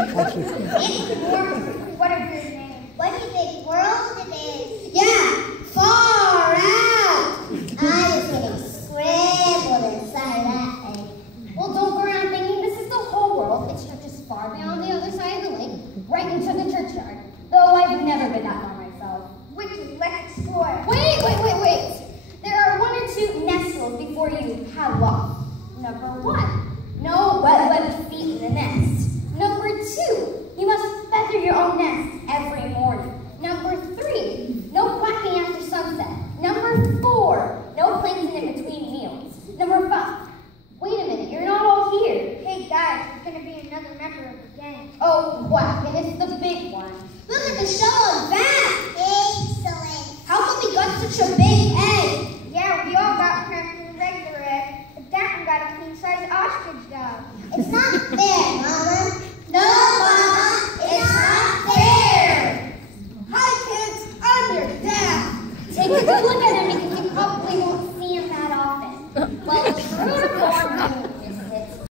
What a good name. What do you think world it is? Yeah, far out. I was getting scrambled inside that egg. Well, don't go around thinking this is the whole world. It stretches far beyond the other side of the lake, right into the churchyard. Though I've never been that far myself. Wicked, let's explore. Wait. There are 1 or 2 nestles before you paddle off. Number 1, no web feet in the nest. Number 2, you must feather your own nest every morning. Number 3, no quacking after sunset. Number 4, no plankton in between meals. Number 5, wait a minute, you're not all here. Hey guys, there's going to be another member of the gang. Oh, quack, and it's the big one. Look at the shell and back. Excellent. How come we got such a big egg? Yeah, we all got crammed in a regular egg, but that one got a king-size ostrich dog. It's not fair, Mama. No, Mama, it's not fair. Hi, kids. I'm your dad. Take a good look at him